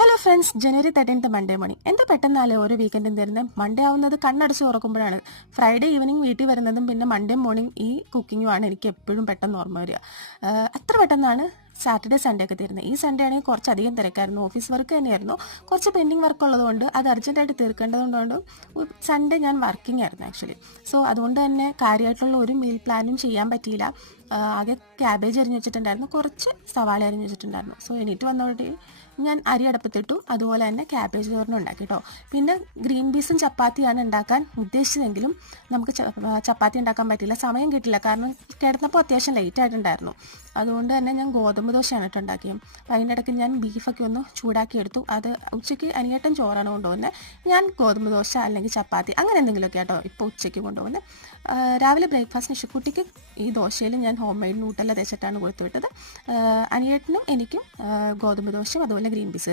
Hello friends, ജനുവരി 13 Monday morning. എന്താ പെട്ടെന്നാലേ ഓരോ വീക്കെൻഡും തരുന്നത്. മൺഡേ ആവുന്നത് കണ്ണടച്ച് തുറക്കുമ്പോഴാണ്. ഫ്രൈഡേ ഈവനിങ് വീട്ടിൽ വരുന്നതും പിന്നെ മൺഡേ മോർണിംഗ് ഈ കുക്കിങ്ങുമാണ് എനിക്ക് എപ്പോഴും പെട്ടെന്ന് ഓർമ്മ വരിക. അത്ര പെട്ടെന്നാണ് സാറ്റർഡേ സൺഡേ ഒക്കെ തരുന്നത്. ഈ സൺഡേ ആണെങ്കിൽ കുറച്ചധികം തിരക്കായിരുന്നു. ഓഫീസ് വർക്ക് തന്നെയായിരുന്നു. കുറച്ച് പെൻഡിങ് വർക്ക് ഉള്ളതുകൊണ്ട് അത് അർജൻറ്റായിട്ട് തീർക്കേണ്ടതുകൊണ്ട് സൺഡേ ഞാൻ വർക്കിംഗ് ആയിരുന്നു ആക്ച്വലി. സോ അതുകൊണ്ട് തന്നെ കാര്യമായിട്ടുള്ള ഒരു മീൽ പ്ലാനും ചെയ്യാൻ പറ്റിയില്ല. ആകെ ക്യാബേജ് അരിഞ്ഞ് വെച്ചിട്ടുണ്ടായിരുന്നു, കുറച്ച് സവാള അരിഞ്ഞ് വെച്ചിട്ടുണ്ടായിരുന്നു. സോ എണീറ്റ് വന്നതോടെ ഞാൻ അരി അടുപ്പത്തിട്ടു, അതുപോലെ തന്നെ ക്യാബേജ് തോരനും ഉണ്ടാക്കി കേട്ടോ. പിന്നെ ഗ്രീൻ പീസും ചപ്പാത്തിയാണ് ഉണ്ടാക്കാൻ ഉദ്ദേശിച്ചതെങ്കിലും നമുക്ക് ചപ്പാത്തി ഉണ്ടാക്കാൻ പറ്റില്ല, സമയം കിട്ടില്ല. കാരണം കിടന്നപ്പോൾ അത്യാവശ്യം ലേറ്റ് ആയിട്ടുണ്ടായിരുന്നു. അതുകൊണ്ട് തന്നെ ഞാൻ ഗോതമ്പ് ദോശയാണ് കേട്ടോ ഉണ്ടാക്കിയത്. അപ്പോൾ അതിൻ്റെ ഇടയ്ക്ക് ഞാൻ ബീഫൊക്കെ ഒന്ന് ചൂടാക്കി എടുത്തു. അത് ഉച്ചയ്ക്ക് അനിയേട്ടൻ ചോറാണ് കൊണ്ടുപോകുന്നത്, ഞാൻ ഗോതമ്പ് ദോശ അല്ലെങ്കിൽ ചപ്പാത്തി അങ്ങനെ എന്തെങ്കിലുമൊക്കെ കേട്ടോ ഇപ്പോൾ ഉച്ചയ്ക്ക് കൊണ്ടുപോകുന്നത്. രാവിലെ ബ്രേക്ക്ഫാസ്റ്റിന് ഇഷക്കുട്ടിക്ക് ഈ ദോശയിൽ ഞാൻ ഹോം മെയ്ഡ് നൂട്ടെല്ലാം തേച്ചിട്ടാണ് കൊടുത്തു വിട്ടത്. അനിയേട്ടനും എനിക്കും ഗോതമ്പ് ദോശയും അതുപോലെ ഗ്രീൻ പീസ്